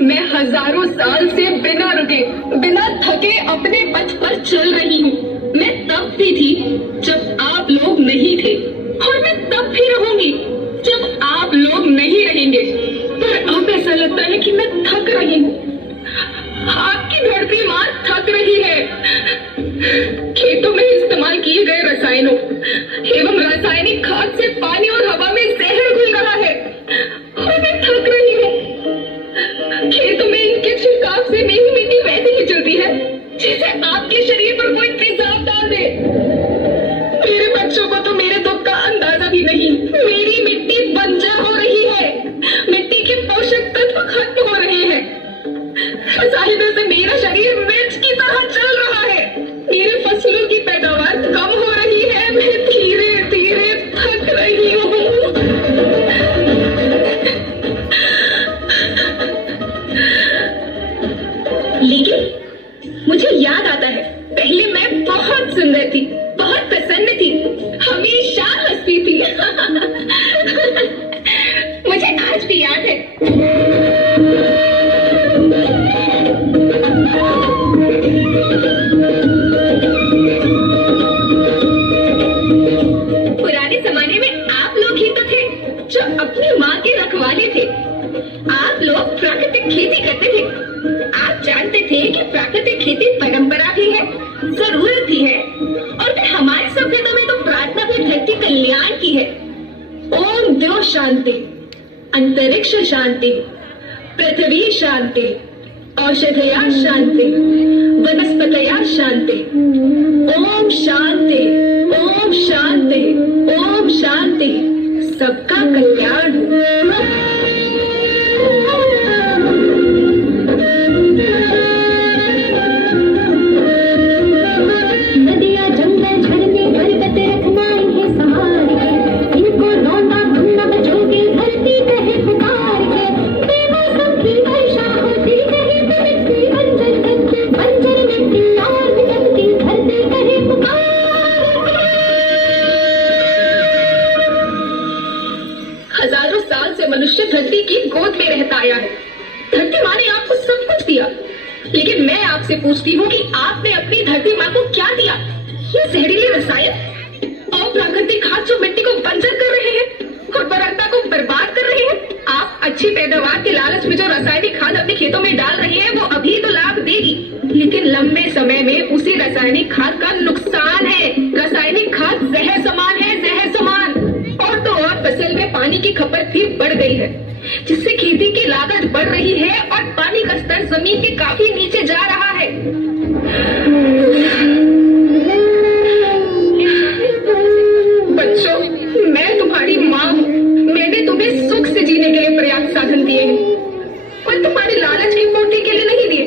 मैं हजारों साल से बिना रुके, बिना थके अपने पथ पर चल रही हूँ। मैं तब भी थी जब आप लोग नहीं थे, और मैं तब भी रहूंगी जब आप लोग नहीं रहेंगे। पर अब ऐसा लगता है कि मैं थक रही हूँ। आपकी धरती माँ थक रही है। खेतों में इस्तेमाल किए गए रसायनों एवं रासायनिक खाद से पानी और हवा में जहर घुल रहा है, और मैं थक रही हूँ। खेतों में इनके छिड़काव से मेरी मिट्टी वैसे ही चलती है जैसे आपके शरीर पर कोई तेजाब डाल दे। मेरे बच्चों को तो मेरे दुख का अंदाजा भी नहीं। मेरी मिट्टी बंजर हो रही है, मिट्टी के पोषक तत्व खत्म हो रहे हैं। रसायनों से मेरा शरीर मिर्च की तरह चल रहा है। मेरे फसलों की पैदावार कम हो रही है। मैं धीरे धीरे थक रही हूँ। लेकिन मुझे याद आता है, पहले मैं बहुत सुंदर थी, बहुत प्रसन्न थी, हमेशा हंसती थी। मुझे आज भी याद है। पुराने जमाने में आप लोग ही तो थे जो अपनी माँ के रखवाले थे। आप लोग प्राकृतिक खेती करते थे। आप जानते थे कि प्राकृतिक खेती परंपरा भी है, जरूरत भी है, और फिर हमारी सभ्यता में तो प्रार्थना भी धरती कल्याण की है। ओम द्यो शांति, अंतरिक्ष शांति, पृथ्वी शांति, औषधया शांति, वनस्पतया शांति। ओम शांति, ओम शांति, ओम शांति। सबका कल्याण हो। हजारों साल से मनुष्य धरती की गोद में रहता आया है। धरती माँ ने आपको सब कुछ दिया, लेकिन मैं आपसे पूछती हूँ कि आपने अपनी धरती माँ को क्या दिया? ये जहरीले रसायन और प्राकृतिक खाद जो मिट्टी को बंजर कर रहे हैं, उर्वरकता को बर्बाद कर रहे हैं। आप अच्छी पैदावार के लालच में जो रासायनिक खाद अपने खेतों में डाल रहे हैं, वो अभी तो लाभ देगी, लेकिन लंबे समय में उसी रासायनिक खाद का नुकसान है। रासायनिक खाद जहर समान है, जहर समान। और तो और फसल में पानी की खपत भी बढ़ गई है, जिससे खेती की लागत बढ़ रही है और पानी का स्तर जमीन के काफी नीचे जा रहा है। बच्चों, मैं तुम्हारी माँ हूँ। मैंने तुम्हें सुख से जीने के लिए पर्याप्त साधन दिए हैं, पर तुम्हारे लालच की पूर्ति के लिए नहीं दिए।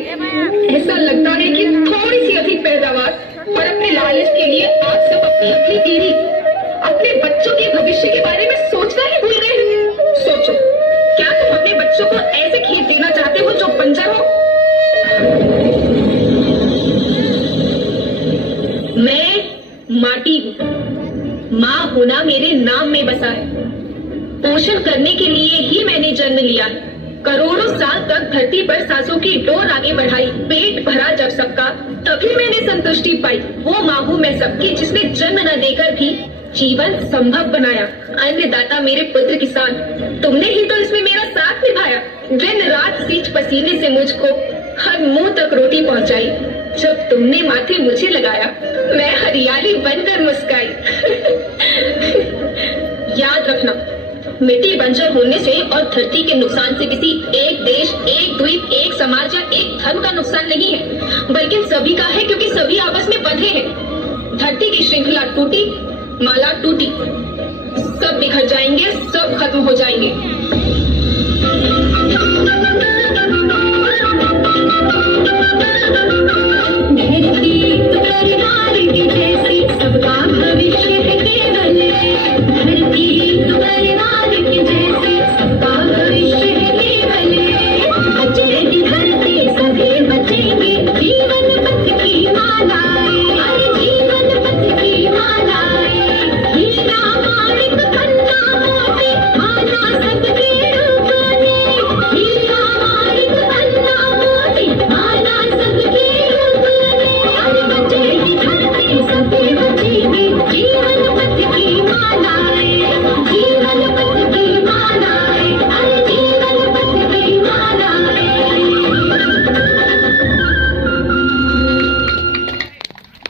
ऐसा लगता है कि थोड़ी सी अधिक पैदावार और अपने लालच के लिए आप सब अपनी पीढ़ी, अपने बच्चों के भविष्य के बारे में सोचना ही भूल गए हैं। सोचो, क्या तुम अपने बच्चों को ऐसे खेत देना चाहते हो जो बंजर हो? मैं माटी हूँ। माँ होना मेरे नाम में बसा है। पोषण करने के लिए ही मैंने जन्म लिया है। करोड़ों साल तक धरती पर सांसों की डोर आगे बढ़ाई। पेट भरा जब सबका, तभी मैंने संतुष्टि पाई। वो माँ हूँ मैं सबकी, जिसने जन्म न देकर भी जीवन संभव बनाया। अन्नदाता मेरे पुत्र किसान, तुमने ही तो इसमें मेरा साथ निभाया। दिन रात सींच पसीने से मुझको हर मुंह तक रोटी पहुंचाई। जब तुमने माथे मुझे लगाया, मैं हरियाली बनकर मुस्काई। याद रखना, मिट्टी बंजर होने से और धरती के नुकसान से किसी एक देश, एक द्वीप, एक समाज या एक धर्म का नुकसान नहीं है, बल्कि सभी का है, क्योंकि सभी आपस में बंधे हैं। धरती की श्रृंखला टूटी, माला टूटी, सब बिखर जाएंगे, सब खत्म हो जाएंगे।